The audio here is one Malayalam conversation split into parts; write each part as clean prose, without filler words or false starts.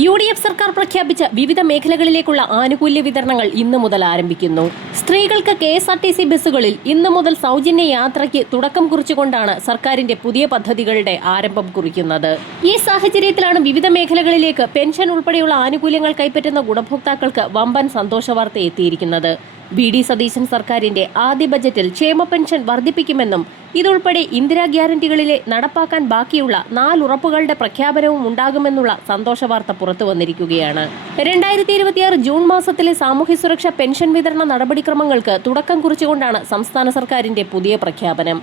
UDF സർക്കാർ പ്രഖ്യാപിച്ച വിവിധ മേഖലകളിലേക്കുള്ള ആനുകൂല്യ വിതരണങ്ങൾ ഇന്നു മുതൽ ആരംഭിക്കുന്നു. സ്ത്രീകൾക്ക് KSRTC ബസ്സുകളിൽ ഇന്നു മുതൽ സൗജന്യ യാത്രയ്ക്ക് തുടക്കം കുറിച്ചുകൊണ്ടാണ് സർക്കാരിന്റെ പുതിയ പദ്ധതികളുടെ ആരംഭം കുറിക്കുന്നത്. ഈ സാഹചര്യത്തിലാണ് വിവിധ മേഖലകളിലേക്ക് പെൻഷൻ ഉൾപ്പെടെയുള്ള ആനുകൂല്യങ്ങൾ കൈപ്പറ്റുന്ന ഗുണഭോക്താക്കൾക്ക് വമ്പൻ സന്തോഷവാർത്ത എത്തിയിരിക്കുന്നത്. VD സതീശൻ സർക്കാരിന്റെ ആദ്യ ബജറ്റിൽ ക്ഷേമ പെൻഷൻ വർദ്ധിപ്പിക്കുമെന്നും ഇതുൾപ്പെടെ ഇന്ദിരാ ഗ്യാരണ്ടികളിലെ നടപ്പാക്കാൻ ബാക്കിയുള്ള 4 ഉറപ്പുകളുടെ പ്രഖ്യാപനവും ഉണ്ടാകുമെന്നുള്ള സന്തോഷവാർത്ത പുറത്തു വന്നിരിക്കുകയാണ്. 2026 ജൂൺ മാസത്തിലെ സാമൂഹ്യ സുരക്ഷാ പെൻഷൻ വിതരണ നടപടിക്രമങ്ങൾക്ക് തുടക്കം കുറിച്ചുകൊണ്ടാണ് സംസ്ഥാന സർക്കാരിന്റെ പുതിയ പ്രഖ്യാപനം.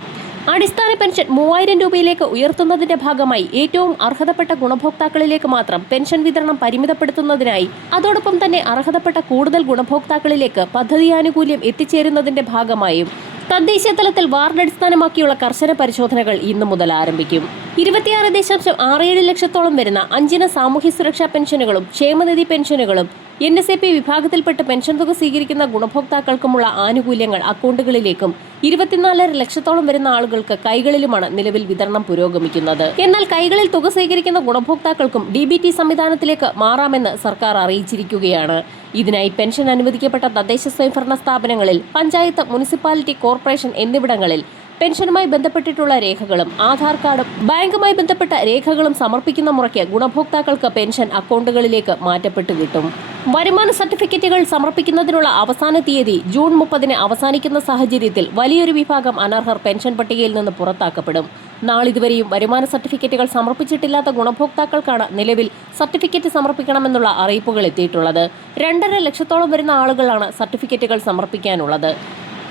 അടിസ്ഥാന പെൻഷൻ 3000 രൂപയിലേക്ക് ഉയർത്തുന്നതിന്റെ ഭാഗമായി ഏറ്റവും അർഹതപ്പെട്ട ഗുണഭോക്താക്കളിലേക്ക് മാത്രം പെൻഷൻ വിതരണം പരിമിതപ്പെടുത്തുന്നതിനായി അതോടൊപ്പം തന്നെ അർഹതപ്പെട്ട കൂടുതൽ ഗുണഭോക്താക്കളിലേക്ക് പദ്ധതി ആനുകൂല്യം എത്തിച്ചേരുന്നതിന്റെ ഭാഗമായും തദ്ദേശ തലത്തിൽ വാർഡ് അടിസ്ഥാനമാക്കിയുള്ള കർശന പരിശോധനകൾ ഇന്നു മുതൽ ആരംഭിക്കും. 26.67 ലക്ഷത്തോളം വരുന്ന 5 സാമൂഹ്യ സുരക്ഷാ പെൻഷനുകളും ക്ഷേമനിധി പെൻഷനുകളും NSAP വിഭാഗത്തിൽപ്പെട്ട് പെൻഷൻ തുക സ്വീകരിക്കുന്ന ഗുണഭോക്താക്കൾക്കുമുള്ള ആനുകൂല്യങ്ങൾ അക്കൗണ്ടുകളിലേക്കും 24.5 ലക്ഷത്തോളം വരുന്ന ആളുകൾക്ക് കൈകളിലുമാണ് നിലവിൽ വിതരണം പുരോഗമിക്കുന്നത്. എന്നാൽ കൈകളിൽ തുക സ്വീകരിക്കുന്ന ഗുണഭോക്താക്കൾക്കും DBT സംവിധാനത്തിലേക്ക് മാറാമെന്ന് സർക്കാർ അറിയിച്ചിരിക്കുകയാണ്. ഇതിനായി പെൻഷൻ അനുവദിക്കപ്പെട്ട തദ്ദേശ സ്വയംഭരണ സ്ഥാപനങ്ങളിൽ, പഞ്ചായത്ത്, മുനിസിപ്പാലിറ്റി, കോർപ്പറേഷൻ എന്നിവിടങ്ങളിൽ പെൻഷനുമായി ബന്ധപ്പെട്ടിട്ടുള്ള രേഖകളും ആധാർ കാർഡും ബാങ്കുമായി ബന്ധപ്പെട്ട രേഖകളും സമർപ്പിക്കുന്ന മുറയ്ക്ക് ഗുണഭോക്താക്കൾക്ക് പെൻഷൻ അക്കൗണ്ടുകളിലേക്ക് മാറ്റപ്പെട്ടു കിട്ടും. വരുമാന സർട്ടിഫിക്കറ്റുകൾ സമർപ്പിക്കുന്നതിനുള്ള അവസാന തീയതി ജൂൺ 30 അവസാനിക്കുന്ന സാഹചര്യത്തിൽ വലിയൊരു വിഭാഗം അനർഹർ പെൻഷൻ പട്ടികയിൽ നിന്ന് പുറത്താക്കപ്പെടും. നാളിതുവരെയും വരുമാന സർട്ടിഫിക്കറ്റുകൾ സമർപ്പിച്ചിട്ടില്ലാത്ത ഗുണഭോക്താക്കൾക്കാണ് നിലവിൽ സർട്ടിഫിക്കറ്റ് സമർപ്പിക്കണമെന്നുള്ള അറിയിപ്പുകൾ എത്തിയിട്ടുള്ളത്. 2.5 ലക്ഷത്തോളം വരുന്ന ആളുകളാണ് സർട്ടിഫിക്കറ്റുകൾ സമർപ്പിക്കാനുള്ളത്.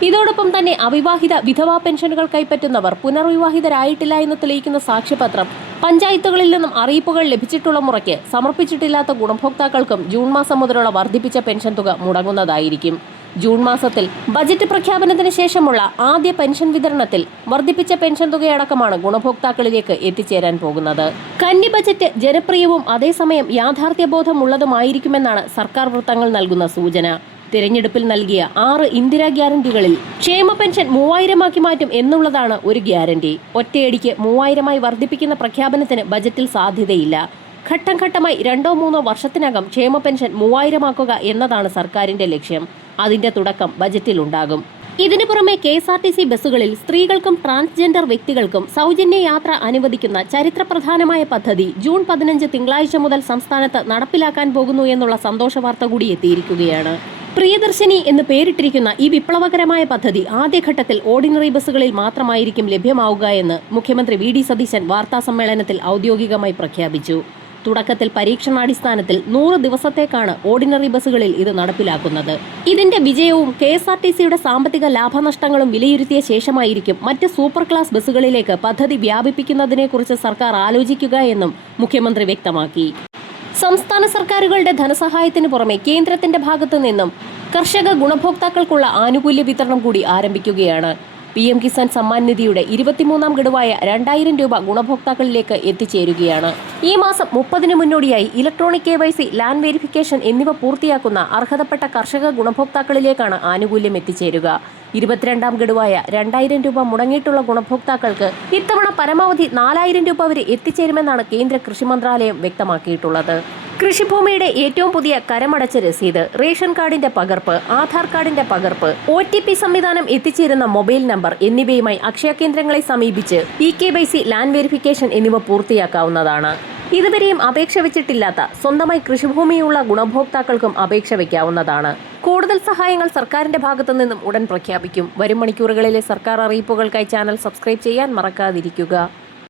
ഇതോടൊപ്പം തന്നെ അവിവാഹിത വിധവാ പെൻഷനുകൾ കൈപ്പറ്റുന്നവർ പുനർവിവാഹിതരായിട്ടില്ല എന്ന് തെളിയിക്കുന്ന സാക്ഷ്യപത്രം പഞ്ചായത്തുകളിൽ നിന്നും അറിയിപ്പുകൾ ലഭിച്ചിട്ടുള്ള മുറയ്ക്ക് സമർപ്പിച്ചിട്ടില്ലാത്ത ഗുണഭോക്താക്കൾക്കും ജൂൺ മാസം മുതലുള്ള വർദ്ധിപ്പിച്ച പെൻഷൻ തുക മുടങ്ങുന്നതായിരിക്കും. ജൂൺ മാസത്തിൽ ബജറ്റ് പ്രഖ്യാപനത്തിന് ശേഷമുള്ള ആദ്യ പെൻഷൻ വിതരണത്തിൽ വർദ്ധിപ്പിച്ച പെൻഷൻ തുകയടക്കമാണ് ഗുണഭോക്താക്കളിലേക്ക് എത്തിച്ചേരാൻ പോകുന്നത്. കന്നി ബജറ്റ് ജനപ്രിയവും അതേസമയം യാഥാർത്ഥ്യബോധമുള്ളതുമായിരിക്കുമെന്നാണ് സർക്കാർ വൃത്തങ്ങൾ നൽകുന്ന സൂചന. തിരഞ്ഞെടുപ്പിൽ നൽകിയ 6 ഇന്ദിരാ ഗ്യാരണ്ടികളിൽ ക്ഷേമ പെൻഷൻ 3000 മാറ്റും എന്നുള്ളതാണ് ഒരു ഗ്യാരണ്ടി. ഒറ്റയടിക്ക് 3000 വർദ്ധിപ്പിക്കുന്ന പ്രഖ്യാപനത്തിന് ബജറ്റിൽ സാധ്യതയില്ല. ഘട്ടം ഘട്ടമായി 2-3 വർഷത്തിനകം ക്ഷേമ പെൻഷൻ 3000 എന്നതാണ് സർക്കാരിന്റെ ലക്ഷ്യം. അതിന്റെ തുടക്കം ബജറ്റിലുണ്ടാകും. ഇതിനു പുറമെ KSRTC ബസ്സുകളിൽ സ്ത്രീകൾക്കും ട്രാൻസ്ജെൻഡർ വ്യക്തികൾക്കും സൗജന്യ യാത്ര അനുവദിക്കുന്ന ചരിത്രപ്രധാനമായ പദ്ധതി ജൂൺ 15 തിങ്കളാഴ്ച മുതൽ സംസ്ഥാനത്ത് നടപ്പിലാക്കാൻ പോകുന്നു എന്നുള്ള സന്തോഷവാർത്ത കൂടി എത്തിയിരിക്കുകയാണ്. പ്രിയദർശിനി എന്ന് പേരിട്ടിരിക്കുന്ന ഈ വിപ്ലവകരമായ പദ്ധതി ആദ്യഘട്ടത്തിൽ ഓർഡിനറി ബസ്സുകളിൽ മാത്രമായിരിക്കും ലഭ്യമാവുക എന്ന് മുഖ്യമന്ത്രി VD സതീശൻ വാർത്താസമ്മേളനത്തിൽ ഔദ്യോഗികമായി പ്രഖ്യാപിച്ചു. തുടക്കത്തിൽ പരീക്ഷണാടിസ്ഥാനത്തിൽ 100 ദിവസത്തേക്കാണ് ഓർഡിനറി ബസ്സുകളിൽ ഇത് നടപ്പിലാക്കുന്നത്. ഇതിന്റെ വിജയവും KSRTCയുടെ സാമ്പത്തിക ലാഭനഷ്ടങ്ങളും വിലയിരുത്തിയ ശേഷമായിരിക്കും മറ്റ് സൂപ്പർ ക്ലാസ് ബസ്സുകളിലേക്ക് പദ്ധതി വ്യാപിപ്പിക്കുന്നതിനെക്കുറിച്ച് സർക്കാർ ആലോചിക്കുക എന്നും മുഖ്യമന്ത്രി വ്യക്തമാക്കി. സംസ്ഥാന സർക്കാരുകളുടെ ധനസഹായത്തിന് പുറമെ കേന്ദ്രത്തിന്റെ ഭാഗത്തു നിന്നും കർഷക ഗുണഭോക്താക്കൾക്കുള്ള ആനുകൂല്യ വിതരണം കൂടി ആരംഭിക്കുകയാണ്. PM കിസാൻ സമ്മാൻ നിധിയുടെ 23ാം ഗഡുവായ 2000 രൂപ ഗുണഭോക്താക്കളിലേക്ക് എത്തിച്ചേരുകയാണ്. ഈ മാസം 30 മുന്നോടിയായി ഇലക്ട്രോണിക് KYC, ലാൻഡ് വെരിഫിക്കേഷൻ എന്നിവ പൂർത്തിയാക്കുന്ന അർഹതപ്പെട്ട കർഷക ഗുണഭോക്താക്കളിലേക്കാണ് ആനുകൂല്യം എത്തിച്ചേരുക. 22ാം ഗഡുവായ 2000 രൂപ മുടങ്ങിയിട്ടുള്ള ഗുണഭോക്താക്കൾക്ക് ഇത്തവണ പരമാവധി 4000 രൂപ വരെ എത്തിച്ചേരുമെന്നാണ് കേന്ദ്ര കൃഷി മന്ത്രാലയം വ്യക്തമാക്കിയിട്ടുള്ളത്. കൃഷിഭൂമിയുടെ ഏറ്റവും പുതിയ കരമടച്ച രസീത്, റേഷൻ കാർഡിന്റെ പകർപ്പ്, ആധാർ കാർഡിന്റെ പകർപ്പ്, OTP സംവിധാനം എത്തിച്ചേരുന്ന മൊബൈൽ നമ്പർ എന്നിവയുമായി അക്ഷയ കേന്ദ്രങ്ങളെ സമീപിച്ച് eKYC, ലാൻഡ് വെരിഫിക്കേഷൻ എന്നിവ പൂർത്തിയാക്കാവുന്നതാണ്. ഇതുവരെയും അപേക്ഷ വെച്ചിട്ടില്ലാത്ത സ്വന്തമായി കൃഷിഭൂമിയുള്ള ഗുണഭോക്താക്കൾക്കും അപേക്ഷ വയ്ക്കാവുന്നതാണ്. കൂടുതൽ സഹായങ്ങൾ സർക്കാരിന്റെ ഭാഗത്തു നിന്നും ഉടൻ പ്രഖ്യാപിക്കും. വരും മണിക്കൂറുകളിലെ സർക്കാർ അറിയിപ്പുകൾക്കായി ചാനൽ സബ്സ്ക്രൈബ് ചെയ്യാൻ മറക്കാതിരിക്കുക.